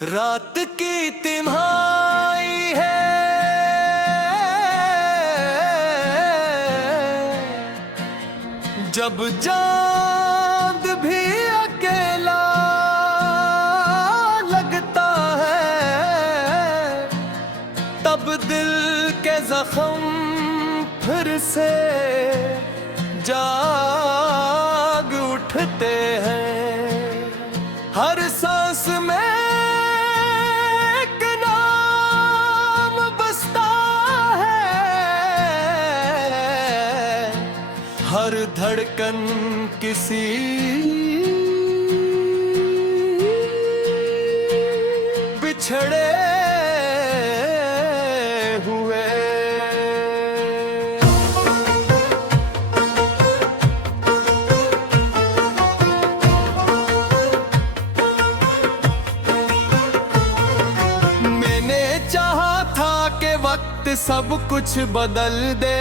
रात की तिमाही है, जब चांद भी अकेला लगता है, तब दिल के जख्म फिर से जाग उठते हैं। हर सांस में हर धड़कन किसी बिछड़े हुए। मैंने चाहा था कि वक्त सब कुछ बदल दे,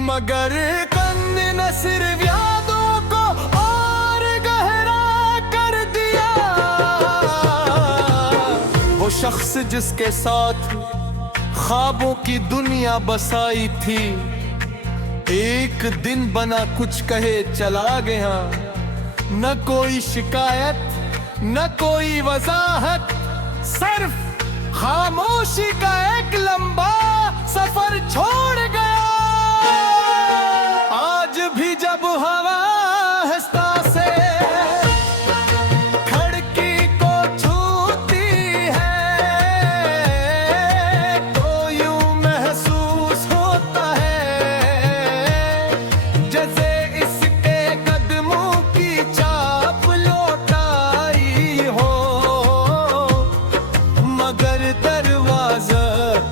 मगर कंद न सिर्फ यादों को और गहरा कर दिया। वो शख्स जिसके साथ ख्वाबों की दुनिया बसाई थी, एक दिन बना कुछ कहे चला गया। न कोई शिकायत न कोई वजाहत, सिर्फ खामोशी का एक लंबा सफर छोड़ गया। आज भी जब हवा हंसता से खिड़की को छूती है, तो यूं महसूस होता है जैसे इसके कदमों की छाप लौट आई हो। मगर दरवाजा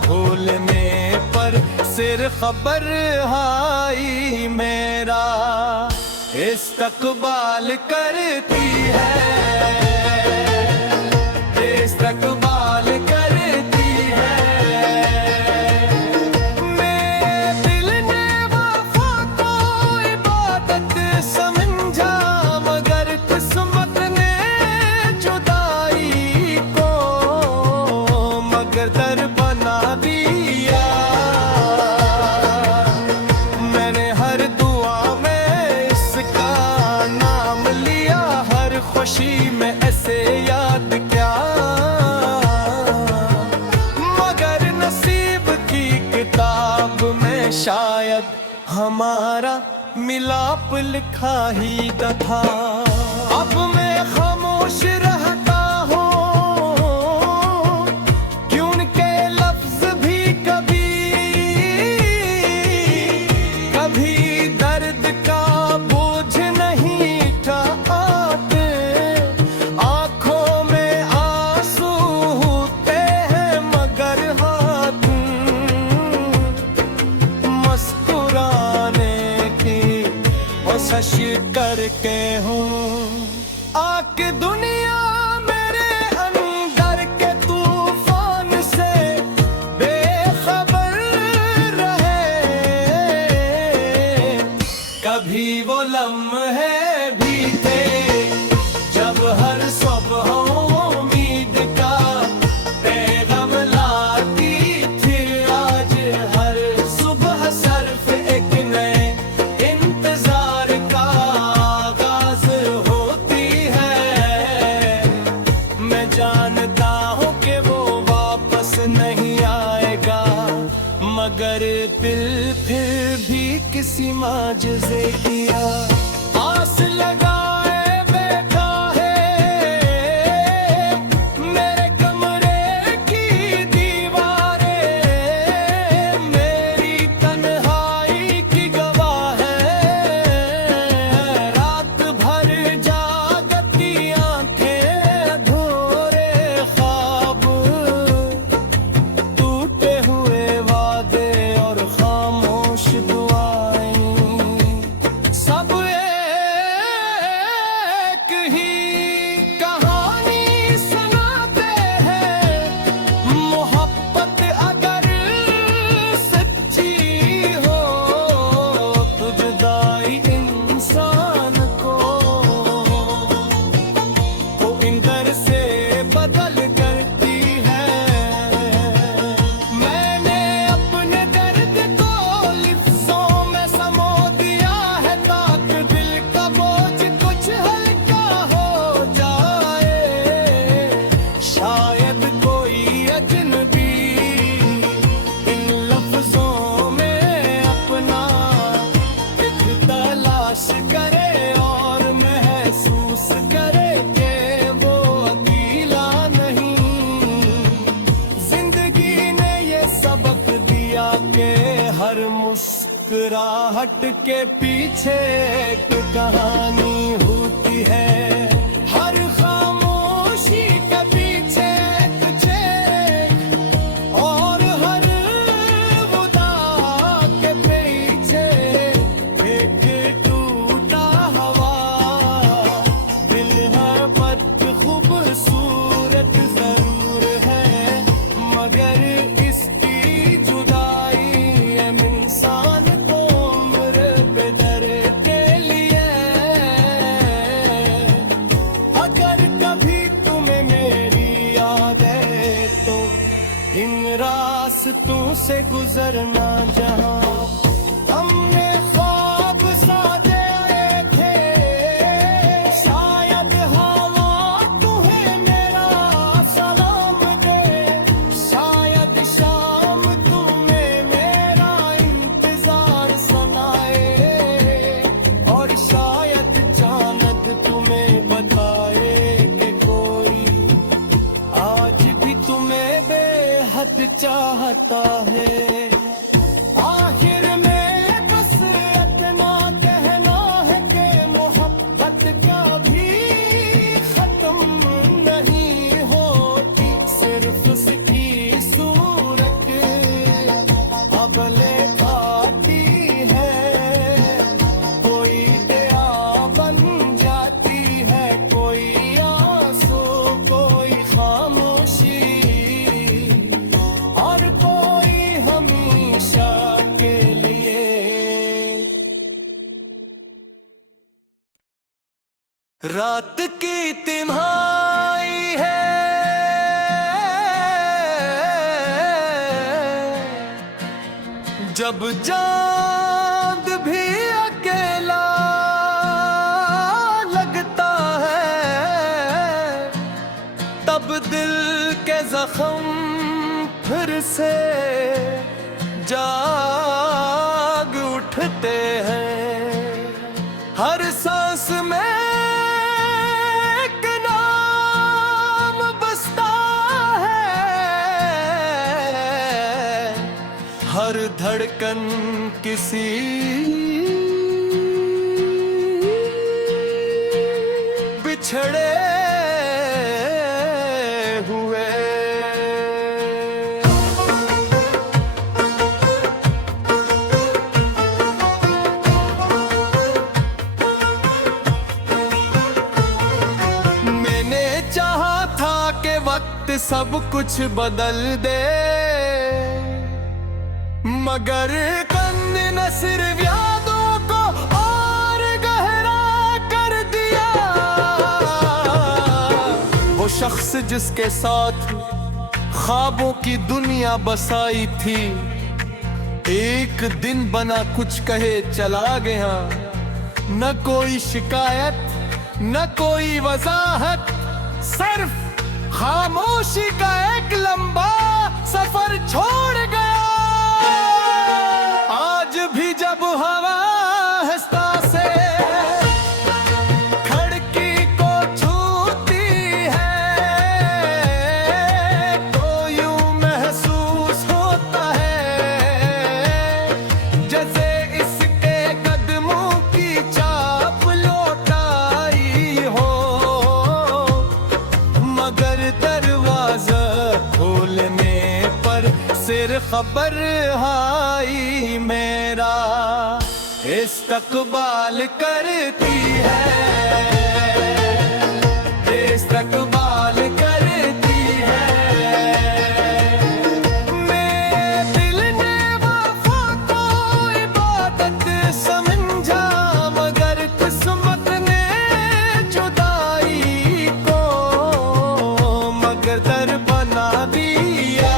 खोलने पर सिर खबर हाई मेरा इस्तकबाल करती है, इस्तकबाल करती है। मेरे दिल ने वफा को इबादत समझा, मगर किस्मत ने जुदाई को मगर दर बना दिया। खुशी में ऐसे याद क्या, मगर नसीब की किताब में शायद हमारा मिलाप लिखा ही न था। अब मैं खामोश रहता हूँ कि उनके लफ्ज भी कभी कभी दर्द का बोझ नहीं था। कोशिश करके हूँ आके दुनिया मेरे अंदर के तूफान से बेखबर रहे। कभी वो लम्हे भी थे जब हर सुबह उम्मीद का पैगाम लाती थी। आज हर सुबह सिर्फ एक नए नहीं आएगा, मगर फिर भी किसी माजज़े किया आस लगाए बैठा है। मेरे कमरे की दीवारें मेरी तन्हाई की गवाह है। रात भर जागती आंखें, अधूरे ख्वाब, सब मुस्कुराहट के पीछे एक कहानी होती है, हर खामोशी के पीछे एक चेक, और हर मुदा के पीछे एक टूटा हवा। दिल है बद खूबसूरत जरूर है, मगर इसकी जुदाई इंसान को उम्र पे दर के लिए। अगर कभी तुम्हें मेरी याद है तो इन रास्तों से गुजरना, जहाँ हमने ख्वाब साजे थे। शायद हवा तुम्हें मेरा सलाम दे, शायद शाम तुम्हें मेरा इंतजार सुनाए, और शायद चांद तुम्हें बताए कि कोई आज भी तुम्हें बेहद चाहता है। आखिर में बस इतना कहना है कि मोहब्बत कभी खत्म नहीं होती, सिर्फ उसकी सूरत अब ले आती है। कोई दया बन जाती है, कोई आंसू, कोई खामोशी, और कोई हमेशा के लिए। रात की तिमाही है, जब चांद भी अकेला लगता है, तब दिल के जख्म फिर से जाग उठते हैं। हर सांस में एक नाम बसता है, हर धड़कन किसी बिछड़े हुए। मैंने चाहा था कि वक्त सब कुछ बदल दे, मगर कंद न सिर्फ यादों को और गहरा कर दिया। वो शख्स जिसके साथ ख्वाबों की दुनिया बसाई थी, एक दिन बना कुछ कहे चला गया। न कोई शिकायत, न कोई वजाहत, सिर्फ खामोशी का एक लंबा सफर छोड़ गया। आज भी जब हवा हंसता से खिड़की को छूती है, तो यूं महसूस होता है जैसे इसके कदमों की चाप लौटाई हो। मगर दरवाजा खोलने पर सिर खबर हाई मेरा इस्तकबाल करती है, इस्तकबाल करती है। मेरे दिल ने वफा को इबादत समझा, मगर किस्मत ने जुदाई को मगर दर बना दिया।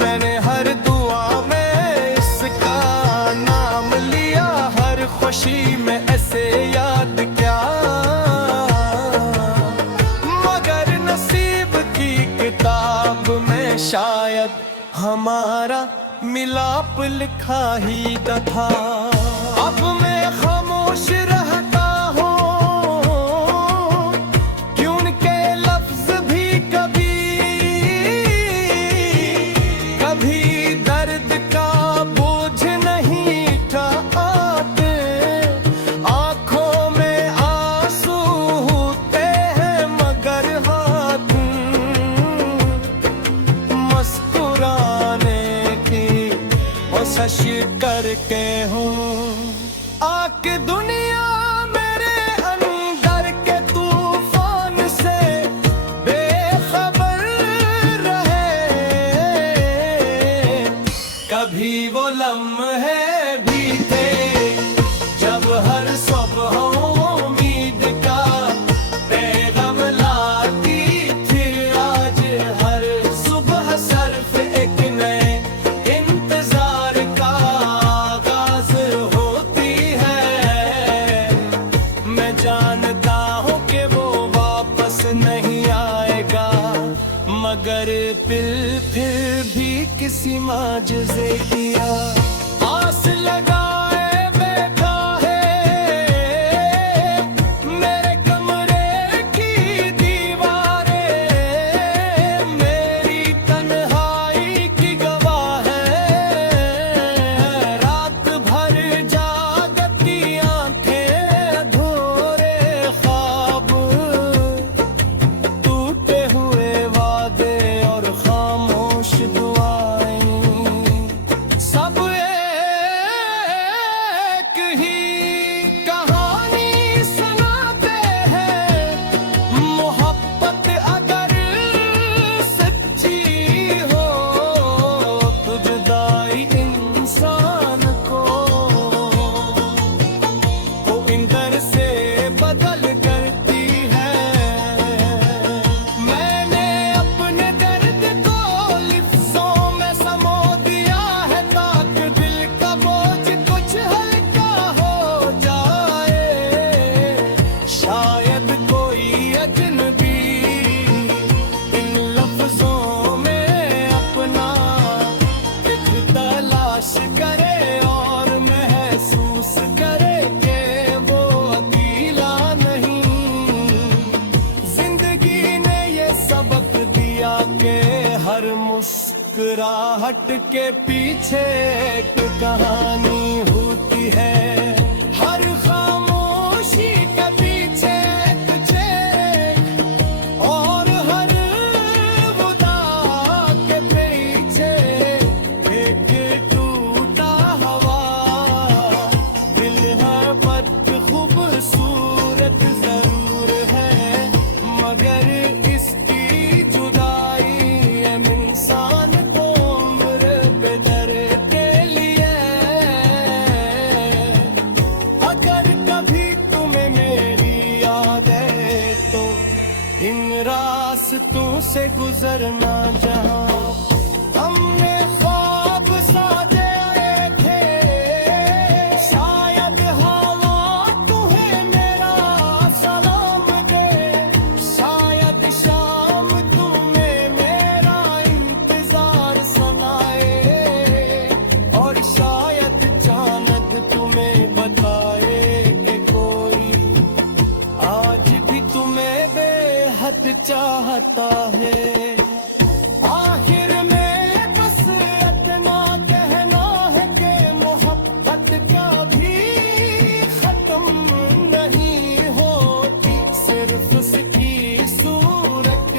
मैंने हर दुआ में इसका नाम लिया, हर खुशी में ऐसे याद क्या, मगर नसीब की किताब में शायद हमारा मिलाप लिखा ही न था। अब मैं खामोश रहता हूँ कि उनके लफ्ज भी कभी कभी दर्द का कश करके हूँ। आके दुनिया मेरे अंदर के तूफान से बेखबर रहे। कभी वो लम्हे भी थे जब हर सुबह उम्मीद का पैगाम लाती थी। आज हर सुबह सिर्फ एक नए इंतजार का आगाज होती है। मैं जानता हूँ कि वो वापस नहीं आएगा, मगर फिर भी किसी माजज़े किया आस लगाए बैठा है। मेरे कमरे की दीवारें मेरी तन्हाई की गवाह है। रात भर जागती आंखें, अधूरे ख्वाब, टूटे हुए वादे और खामोश दुआएं, सब एक ही कहानी सुनाते हैं। मोहब्बत अगर सच्ची हो तो जुदाई इंसान को इंदर से बदल करती है। मैंने अपने दर्द को लिफ्ज़ों में समो दिया है, ताकि दिल का बोझ कुछ हल्का हो जाए। शायद कोई अजनबी इन लफ्ज़ों में अपना एक तलाश करे और महसूस करे कि वो अकेला नहीं। जिंदगी ने ये सबक दिया कि हर मुस्कुराहट के पीछे एक कहानी होती है। हर खामोशी के पीछे एक चेहरा और हर विदा के पीछे एक टूटा हवा। दिल हर पद खूबसूरत जरूर है, मगर इसकी जुदाई इंसान को उम्र पे दर्द के लिए। अगर कभी तुम्हें मेरी याद है तो इन रास्तों से गुजरना जहाँ हमने ख्वाब साजे थे। शायद हवा तुम्हें मेरा सलाम दे, शायद शाम तुम्हें मेरा इंतजार सुनाए, और शायद चांद तुम्हें बताए कि कोई आज भी तुम्हें बेहद चाहता है। आखिर में बस इतना कहना है कि मोहब्बत कभी खत्म नहीं होती। सिर्फ उसकी सूरत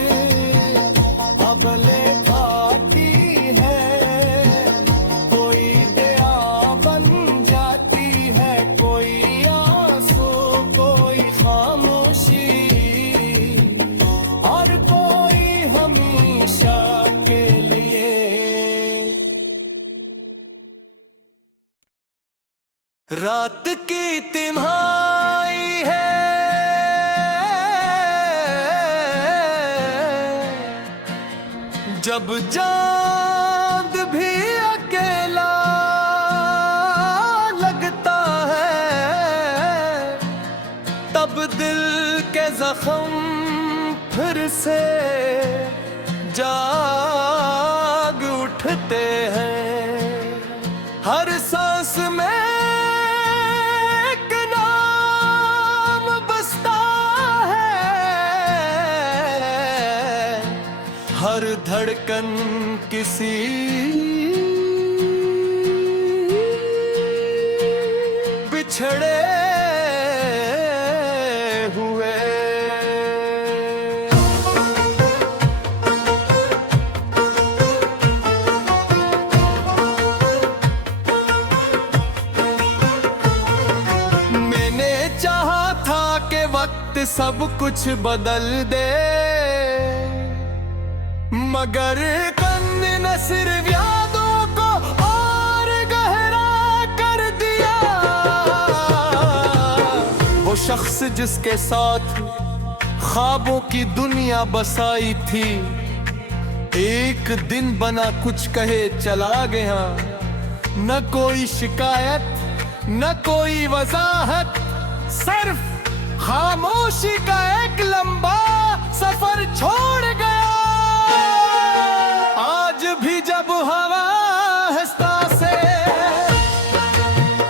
अब ले आती है। कोई दया बन जाती है, कोई आंसू, कोई खामोशी, और कोई हमेशा के लिए। रात की तिमाही है, जब चांद भी अकेला लगता है, तब दिल के जख्म फिर से जाग उठते हैं। हर सांस में एक नाम बसता है, हर धड़कन किसी बिछड़े हुए। वक्त सब कुछ बदल दे, मगर गम न सिर्फ यादों को और गहरा कर दिया। वो शख्स जिसके साथ ख्वाबों की दुनिया बसाई थी, एक दिन बना कुछ कहे चला गया। न कोई शिकायत न कोई वजाहत, सिर्फ खामोशी का एक लंबा सफर छोड़ गया। आज भी जब हवा हंसता से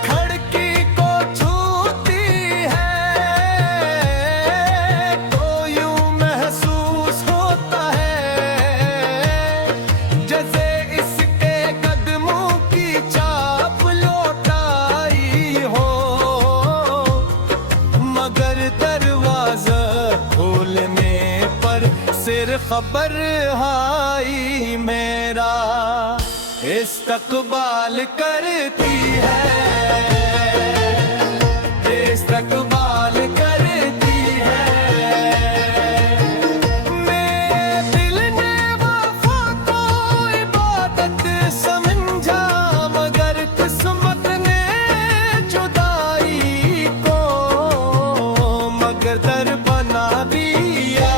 खिड़की को छूती है, तो यूं महसूस होता है जैसे इसके कदमों की चाप लौटाई हो। मगर दरवाजा खोलने पर सिर खबर हाई मेरा इस्तकबाल करती है, इस्तकबाल करती है। मेरे दिल ने वफा को इबादत समझा, मगर किस्मत ने जुदाई को मगर दर बना दिया।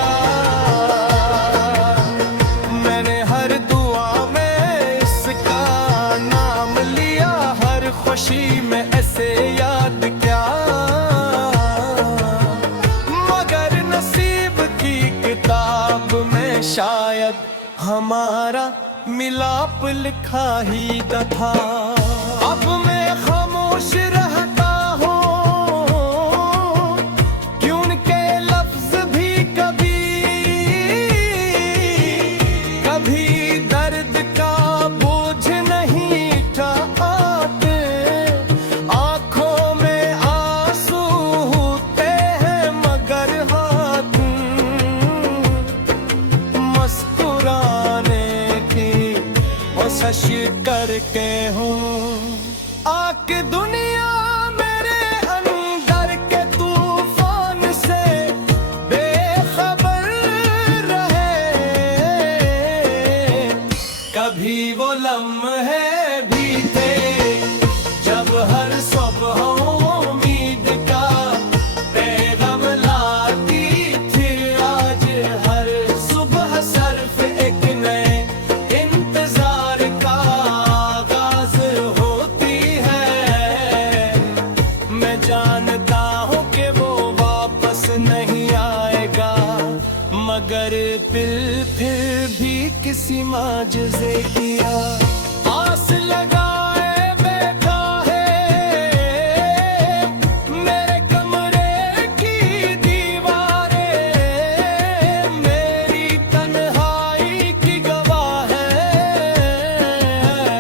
मैंने हर दुआ में इसका नाम लिया, हर खुशी में ऐसे याद क्या। मगर नसीब की किताब में शायद हमारा मिलाप लिखा ही न था। अब मैं खामोश रहता हूँ कि उनके लफ्ज भी कभी दर्द का बोझ नहीं उठाते। आंखों में आंसू होते हैं मगर हाथ मुस्कुराने की कोशिश करके हूँ। आके दुनिया मेरे अंदर के तूफान से बेखबर रहे। कभी वो लम्हे भी थे जब हर सुबह उम्मीद का पैगाम लाती थी। आज हर सुबह सिर्फ एक नए इंतजार का आगाज होती है। मैं जानता हूँ कि वो वापस नहीं आएगा, मगर फिर भी किसी माजज़े किया आस लगाए बैठा है। मेरे कमरे की दीवारें मेरी तन्हाई की गवाह है।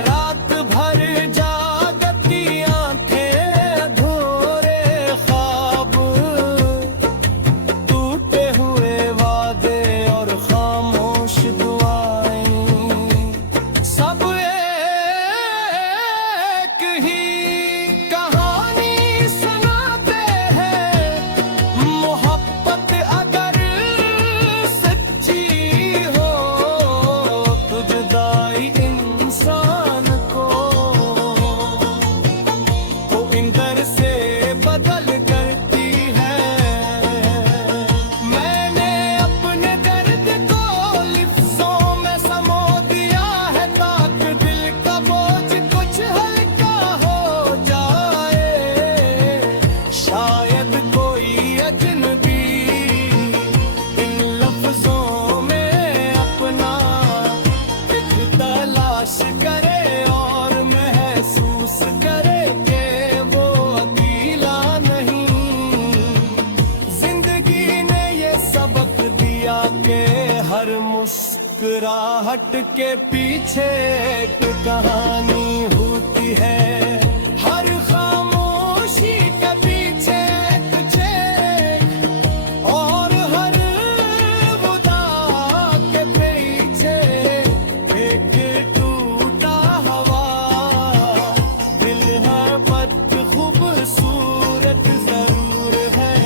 रात भर जागती आंखें, अधूरे ख्वाब, टूटे हुए वादे और खामोश दुआएं, सब एक ही कहानी सुनाते हैं। मोहब्बत अगर सच्ची हो तो जुदाई इंसान को इंदर से बदल करती है। मैंने अपने दर्द को लिफ्ज़ों में समो दिया है, ताकि दिल का बोझ कुछ हल्का हो जाए। शायद कोई अजनबी इन लफ्ज़ों में अपना एक तलाश करे और महसूस करे कि वो अकेला नहीं। जिंदगी ने ये सबक दिया कि हर मुस्कुराहट के पीछे एक कहानी होती है। हर खामोशी के पीछे एक चेहरा और हर बुदा के पीछे एक टूटा हवा। दिल हर पद खूबसूरत जरूर है,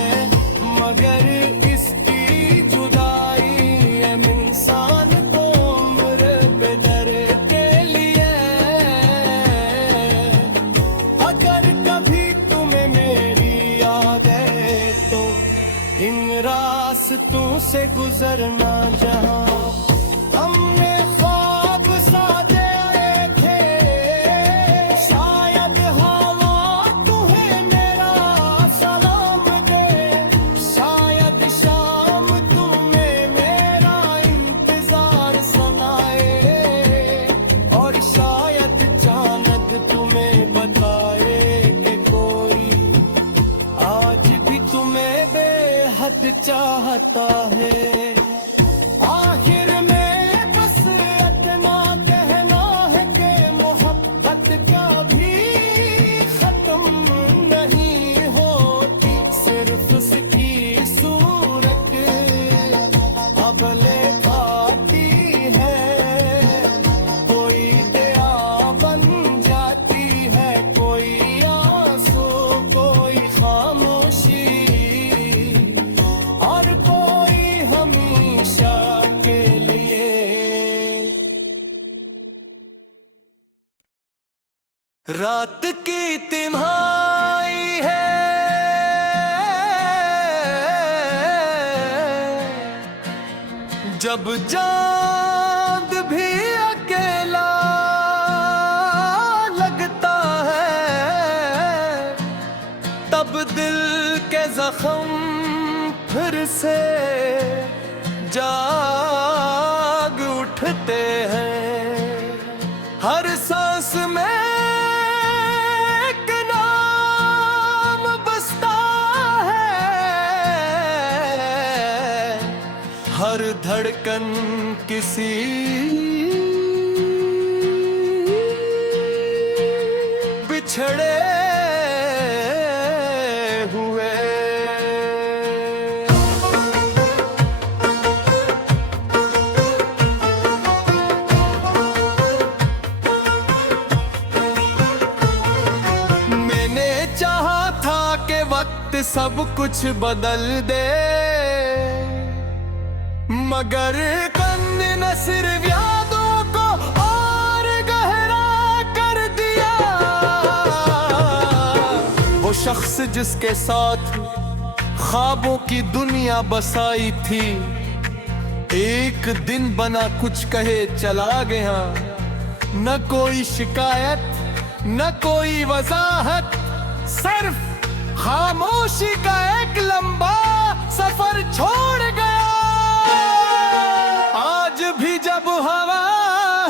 मगर इसकी जुदाई इंसान को उम्र बेदर के लिए। अगर कभी तुम्हें मेरी याद है तो इन रास्तों से गुजरना जहाँ हमने ख्वाब साजे थे। शायद हवा तुम्हें मेरा सलाम दे, शायद शाम तुम्हें मेरा इंतजार सुनाए, और शायद चांद तुम्हें बताए कि कोई आज भी तुम्हें बेहद चाहता है। आखिर में बस इतना कहना है कि मोहब्बत कभी खत्म नहीं होती, सिर्फ उसकी सूरत अगले आती है। कोई दया बन जाती है, कोई आंसू, कोई खामोशी, और कोई हमेशा के लिए। रात की तिमाही है, जब चांद भी अकेला लगता है, तब दिल के जख्म फिर से जाग उठते हैं। हर सांस में एक नाम बसता है, हर धड़कन किसी बिछड़े हुए। मैंने चाहा था कि वक्त सब कुछ बदल दे, मगर कंद न सिर्फ यादों को और गहरा कर दिया। वो शख्स जिसके साथ ख्वाबों की दुनिया बसाई थी, एक दिन बना कुछ कहे चला गया। न कोई शिकायत न कोई वजाहत, सिर्फ खामोशी का एक लंबा सफर छोड़ गया। आज भी जब हवा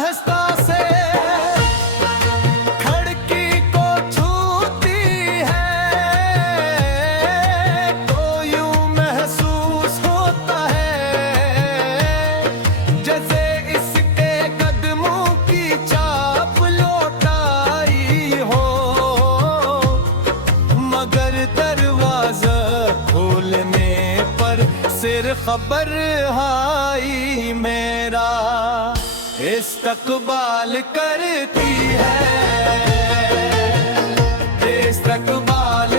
हंसता से खिड़की को छूती है, तो यूं महसूस होता है जैसे इसके कदमों की चाप लौटाई हो। मगर दरवाजा खोलने पर सिर खबर हाई मेरा इस्तकबाल करती है, इस्तकबाल